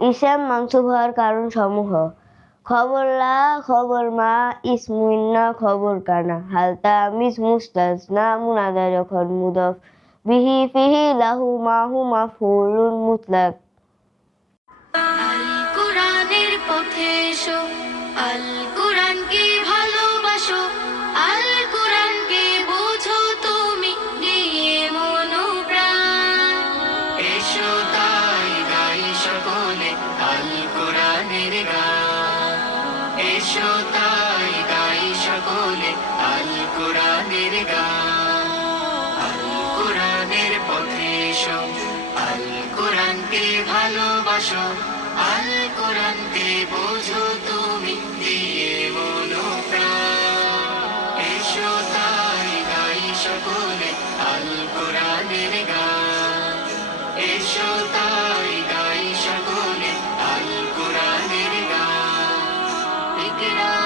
ইসেম মাংসুব হওয়ার কারণ সমূহ: খবর লা, খবর মা, ইসমু ইন্না, খবর কানা। হালতা মিস মুস্তাসনা, মুনাদা যখন মুদফ বিহি ফিহি লাহু মাহু মাফউলুন মুতলাক। আল কোরআনের পথে এসো, আল কোরআনকে ভালোবাসো, আল কোরআনকে বোঝো তুমি দিয়ে মনোপ্রাণ। এসো তাই গাই সকলে আল কোরআনের গান, এসো তাই গাই সকলে আল কোরআনের গান। আল কোরআনের পথে এসো, আল কোরআনকে ভালোবাসো, আল কোরআনকে বোঝো তুমি দিয়ে মনোপ্রাণ। এসো তাই গাই সকলে আল কোরআনের গান, এসো তাই গাই সকলে আল কোরআনের গান। ইকরা